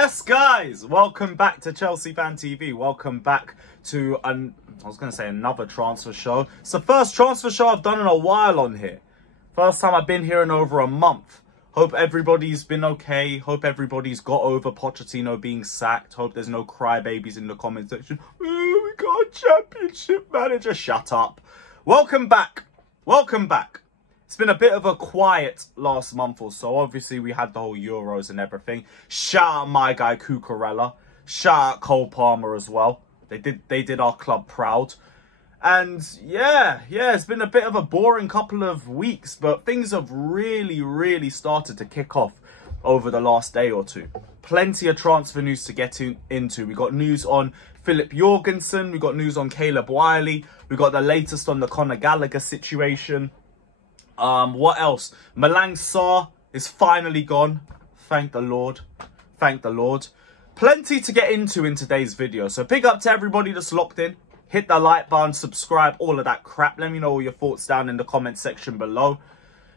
Yes, guys, welcome back to Chelsea Fan TV. Welcome back to another transfer show. It's the first transfer show I've done in a while on here. First time I've been here in over a month. Hope everybody's been okay. Hope everybody's got over Pochettino being sacked. Hope there's no crybabies in the comment section. Oh, we got a championship manager. Shut up. Welcome back. Welcome back. It's been a bit of a quiet last month or so. Obviously, we had the whole Euros and everything. Shout out my guy Cucurella. Shout out Cole Palmer as well. They did our club proud. And yeah, it's been a bit of a boring couple of weeks, but things have really started to kick off over the last day or two. Plenty of transfer news to get into. We got news on Filip Jorgensen. We got news on Caleb Wiley. We got the latest on the Conor Gallagher situation. What else? Malang Sarr is finally gone. Thank the Lord. Thank the Lord. Plenty to get into in today's video. So big up to everybody that's locked in. Hit the like button, subscribe, all of that crap. Let me know all your thoughts down in the comment section below.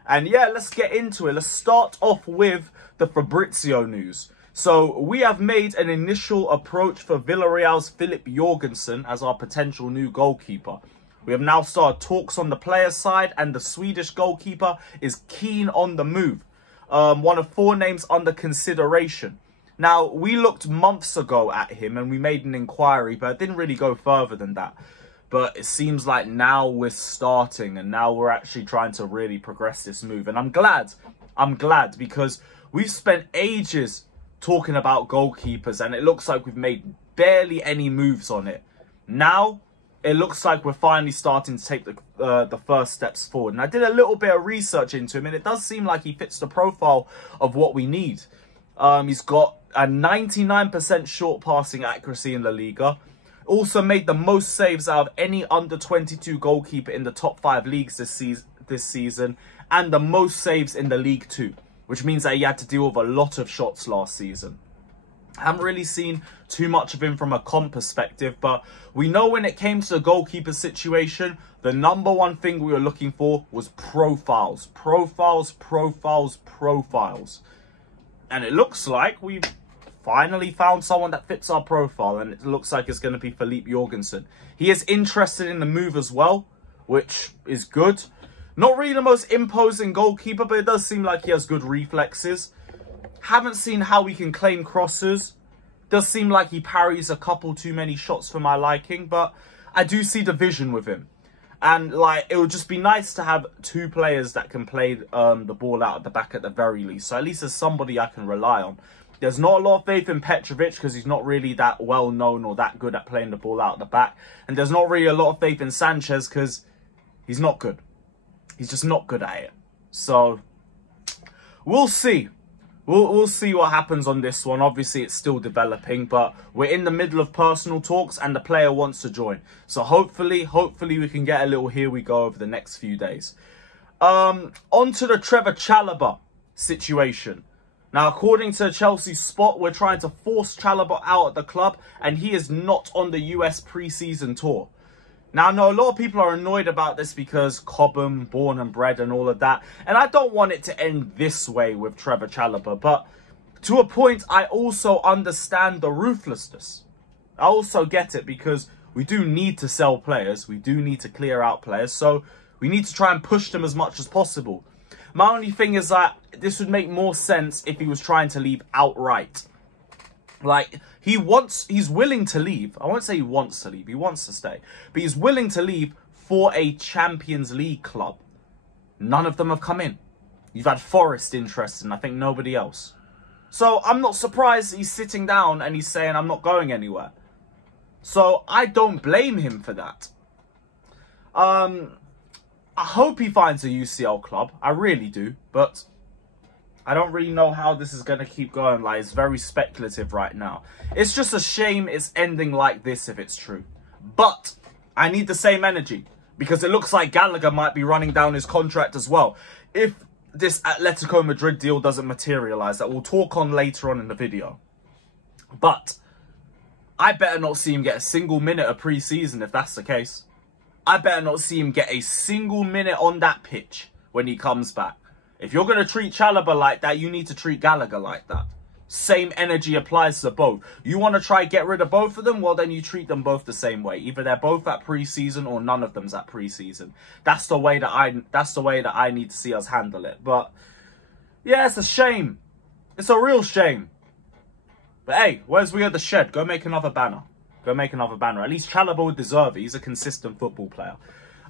And yeah, let's get into it. Let's start off with the Fabrizio news. So we have made an initial approach for Villarreal's Filip Jorgensen as our potential new goalkeeper. We have now started talks on the player's side, and the Swedish goalkeeper is keen on the move. One of 4 names under consideration. Now, we looked months ago at him and we made an inquiry, but it didn't really go further than that. But it seems like now we're starting, and now we're actually trying to really progress this move. And I'm glad because we've spent ages talking about goalkeepers and it looks like we've made barely any moves on it. Now, it looks like we're finally starting to take the first steps forward. And I did a little bit of research into him, and it does seem like he fits the profile of what we need. He's got a 99% short passing accuracy in La Liga. Also made the most saves out of any under-22 goalkeeper in the top 5 leagues this season. And the most saves in the League 2. Which means that he had to deal with a lot of shots last season. I haven't really seen too much of him from a comp perspective, but we know when it came to the goalkeeper situation, the number one thing we were looking for was profiles. Profiles. And it looks like we've finally found someone that fits our profile, and it looks like it's going to be Filip Jorgensen. He is interested in the move as well, which is good. Not really the most imposing goalkeeper, but it does seem like he has good reflexes. Haven't seen how we can claim crosses. Does seem like he parries a couple too many shots for my liking, but I do see the vision with him. And like, it would just be nice to have 2 players that can play the ball out at the back at the very least. So at least there's somebody I can rely on. There's not a lot of faith in Petrovic because he's not really that well known or that good at playing the ball out at the back. And there's not really a lot of faith in Sanchez because he's not good. He's just not good at it. So we'll see. We'll see what happens on this one. Obviously, it's still developing, but we're in the middle of personal talks and the player wants to join. So hopefully we can get a little here we go over the next few days. On to the Trevor Chalobah situation. Now, according to Chelsea Spot, we're trying to force Chalobah out of the club, and he is not on the US pre-season tour. Now, I know a lot of people are annoyed about this because Cobham, born and bred and all of that. And I don't want it to end this way with Trevor Chalobah. But to a point, I also understand the ruthlessness. I also get it because we do need to sell players. We do need to clear out players. So we need to try and push them as much as possible. My only thing is that this would make more sense if he was trying to leave outright. Like, he's willing to leave. I won't say he wants to leave. He wants to stay. But he's willing to leave for a Champions League club. None of them have come in. You've had Forest interested, and I think nobody else. So I'm not surprised he's sitting down and he's saying, I'm not going anywhere. So I don't blame him for that. I hope he finds a UCL club. I really do. But I don't really know how this is going to keep going. Like, it's very speculative right now. It's just a shame it's ending like this if it's true. But I need the same energy because it looks like Gallagher might be running down his contract as well. If this Atletico Madrid deal doesn't materialise, that we'll talk on later on in the video. But I better not see him get a single minute of pre-season if that's the case. I better not see him get a single minute on that pitch when he comes back. If you're going to treat Chalobah like that, you need to treat Gallagher like that. Same energy applies to both. You want to try get rid of both of them? Well, then you treat them both the same way. Either they're both at preseason or none of them's at preseason. That's the way that I need to see us handle it. But yeah, it's a shame. It's a real shame. But hey, where's We Are the Shed? Go make another banner. Go make another banner. At least Chalobah would deserve it. He's a consistent football player.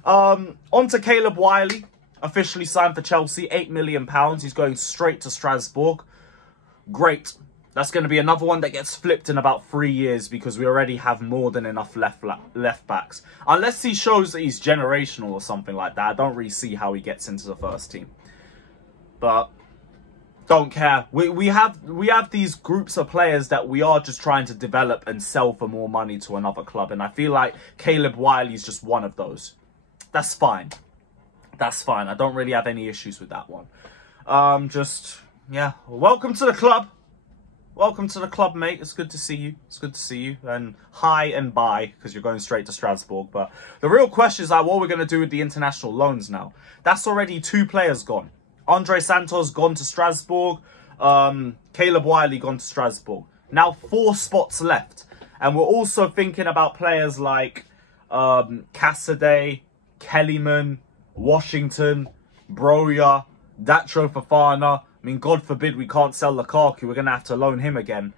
On to Caleb Wiley. Officially signed for Chelsea. £8 million. He's going straight to Strasbourg. Great. That's going to be another one that gets flipped in about 3 years because we already have more than enough left backs. Unless he shows that he's generational or something like that, I don't really see how he gets into the first team. But don't care. We have these groups of players that we are just trying to develop and sell for more money to another club. And I feel like Caleb Wiley is just one of those. That's fine. That's fine. I don't really have any issues with that one. Yeah, welcome to the club. Welcome to the club, mate. It's good to see you. It's good to see you. And hi and bye, because you're going straight to Strasbourg. But the real question is like, what we're going to do with the international loans now. That's already 2 players gone. Andre Santos gone to Strasbourg. Caleb Wiley gone to Strasbourg. Now 4 spots left. And we're also thinking about players like Cassidy, Kellyman, Washington, Broja, Datro Fofana. I mean, God forbid we can't sell Lukaku. We're going to have to loan him again.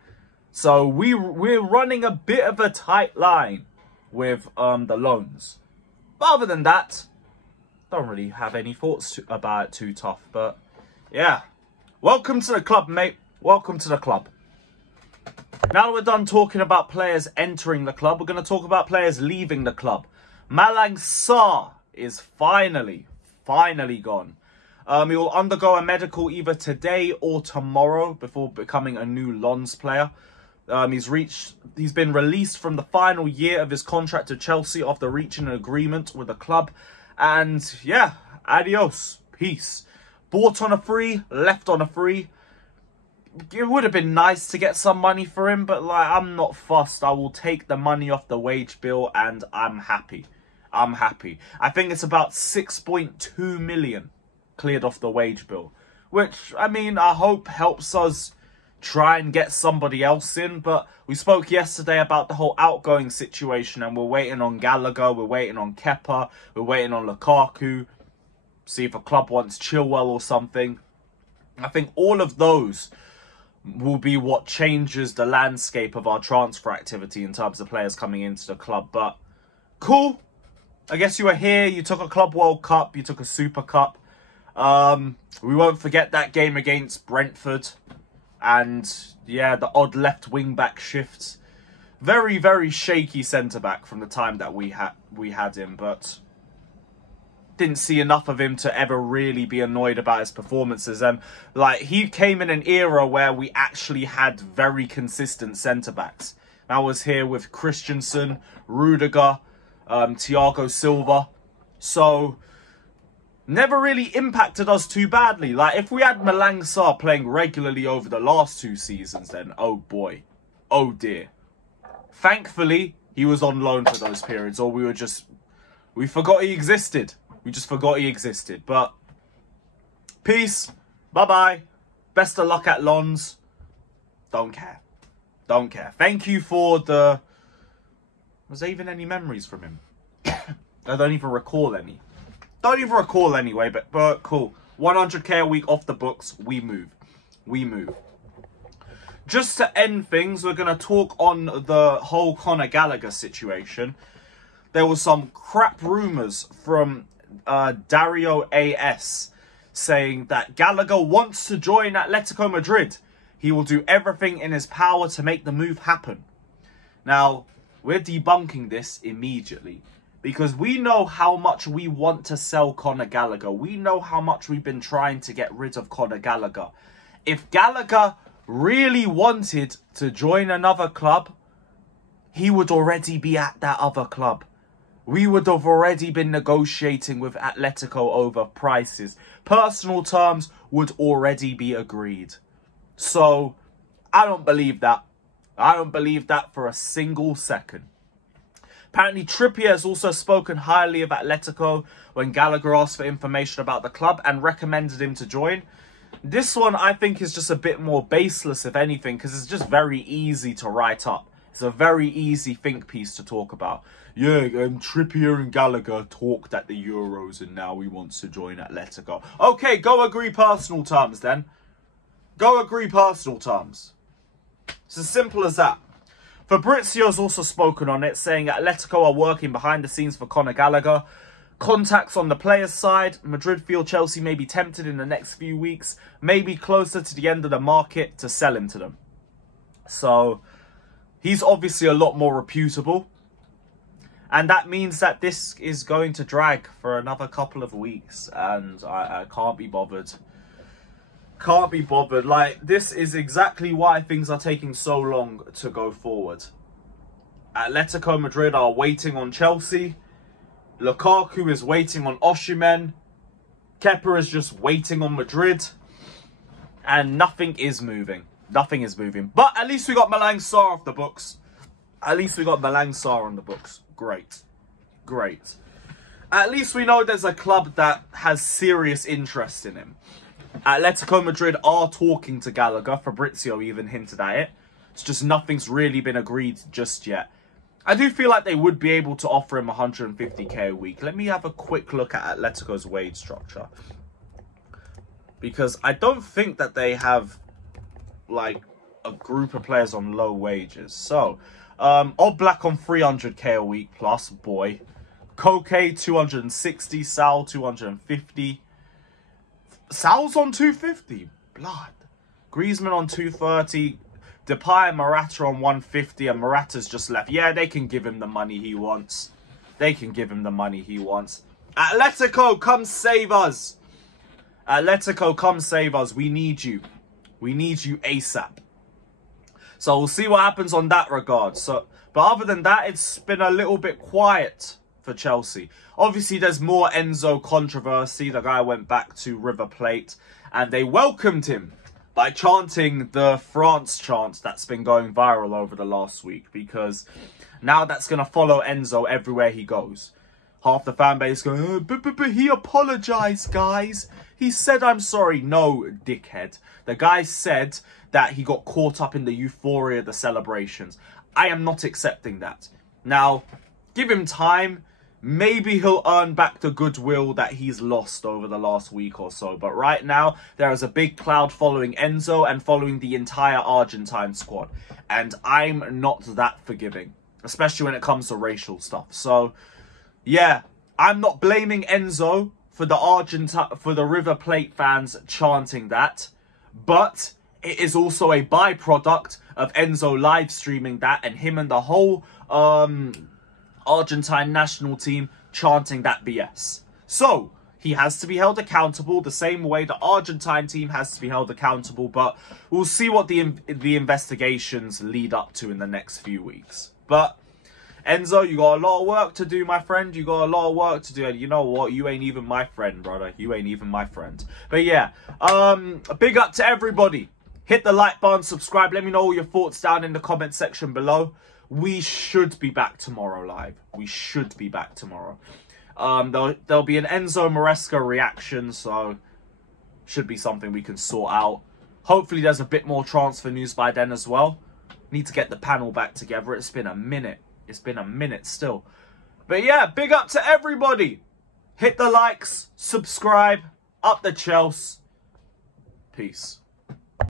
So we're running a bit of a tight line with the loans. But other than that, don't really have any thoughts about it too tough. But yeah, welcome to the club, mate. Welcome to the club. Now that we're done talking about players entering the club, we're going to talk about players leaving the club. Malang Sarr is finally gone. He will undergo a medical either today or tomorrow before becoming a new Lens player. He's been released from the final year of his contract to Chelsea after reaching an agreement with the club. And yeah, adios, peace. Bought on a free, left on a free. It would have been nice to get some money for him, but like, I'm not fussed. I will take the money off the wage bill and I'm happy. I'm happy. I think it's about 6.2 million. Cleared off the wage bill, which I mean I hope helps us try and get somebody else in. But we spoke yesterday about the whole outgoing situation and we're waiting on Gallagher, we're waiting on Kepa, we're waiting on Lukaku, see if a club wants Chilwell or something. I think all of those will be what changes the landscape of our transfer activity in terms of players coming into the club. But cool, I guess you were here, you took a Club World Cup, you took a Super Cup. We won't forget that game against Brentford. And yeah, the odd left wing back shifts. Very, very shaky centre back from the time that we had him, but didn't see enough of him to ever really be annoyed about his performances. And like, he came in an era where we actually had very consistent centre backs. I was here with Christensen, Rudiger, Thiago Silva. So never really impacted us too badly. Like, if we had Malang Sarr playing regularly over the last 2 seasons, then oh boy, oh dear. Thankfully, he was on loan for those periods, or we forgot he existed. We just forgot he existed. But peace, bye-bye, best of luck at Lens. Don't care. Don't care. Thank you for the... Was there even any memories from him? I don't even recall any. Don't even recall anyway, but cool. 100k a week off the books. We move. We move. Just to end things, we're going to talk on the whole Conor Gallagher situation. There was some crap rumours from Dario AS saying that Gallagher wants to join Atletico Madrid. He will do everything in his power to make the move happen. Now, we're debunking this immediately, because we know how much we want to sell Conor Gallagher. We know how much we've been trying to get rid of Conor Gallagher. If Gallagher really wanted to join another club, he would already be at that other club. We would have already been negotiating with Atletico over prices. Personal terms would already be agreed. So, I don't believe that. I don't believe that for a single second. Apparently, Trippier has also spoken highly of Atletico when Gallagher asked for information about the club and recommended him to join. This one, I think, is just a bit more baseless, if anything, because it's just very easy to write up. It's a very easy think piece to talk about. Yeah, Trippier and Gallagher talked at the Euros and now he wants to join Atletico. Okay, go agree personal terms then. Go agree personal terms. It's as simple as that. Fabrizio's also spoken on it, saying Atletico are working behind the scenes for Conor Gallagher. Contacts on the players' side. Madrid feel Chelsea may be tempted in the next few weeks, maybe closer to the end of the market, to sell him to them. So, he's obviously a lot more reputable. And that means that this is going to drag for another couple of weeks. And I can't be bothered. Can't be bothered. Like, this is exactly why things are taking so long to go forward. Atletico Madrid are waiting on Chelsea. Lukaku is waiting on Osimhen. Kepa is just waiting on Madrid. And nothing is moving. Nothing is moving. But at least we got Malang Sarr off the books. At least we got Malang Sarr on the books. Great. Great. At least we know there's a club that has serious interest in him. Atletico Madrid are talking to Gallagher. Fabrizio even hinted at it. It's just nothing's really been agreed just yet. I do feel like they would be able to offer him 150k a week. Let me have a quick look at Atletico's wage structure. Because I don't think that they have, like, a group of players on low wages. So, Oblak on 300k a week plus, boy. Koke 260, Sal 250. Sal's on 250, blood. Griezmann on 230. Depay and Morata on 150, and Morata's just left. Yeah, they can give him the money he wants. They can give him the money he wants. Atletico, come save us. Atletico, come save us. We need you. We need you ASAP. So we'll see what happens on that regard. So, but other than that, it's been a little bit quiet for Chelsea. Obviously, there's more Enzo controversy. The guy went back to River Plate, and they welcomed him by chanting the France chant that's been going viral over the last week, because now that's going to follow Enzo everywhere he goes. Half the fan base going, oh, but he apologized, guys. He said, I'm sorry. No, dickhead. The guy said that he got caught up in the euphoria of the celebrations. I am not accepting that. Now, give him time. Maybe he'll earn back the goodwill that he's lost over the last week or so. But right now, there is a big cloud following Enzo and following the entire Argentine squad. And I'm not that forgiving, especially when it comes to racial stuff. So, yeah, I'm not blaming Enzo for the River Plate fans chanting that. But it is also a byproduct of Enzo live streaming that and him and the whole Argentine national team chanting that BS. So, he has to be held accountable the same way the Argentine team has to be held accountable, but we'll see what the investigations lead up to in the next few weeks. But, Enzo, you got a lot of work to do, my friend. You got a lot of work to do, and you know what? You ain't even my friend, brother. You ain't even my friend. But yeah, big up to everybody. Hit the like button, subscribe. Let me know all your thoughts down in the comment section below. We should be back tomorrow live. We should be back tomorrow. There'll be an Enzo Maresca reaction, so should be something we can sort out. Hopefully there's a bit more transfer news by then as well. Need to get the panel back together. It's been a minute. It's been a minute still. But yeah, big up to everybody. Hit the likes, subscribe, up the Chelsea. Peace.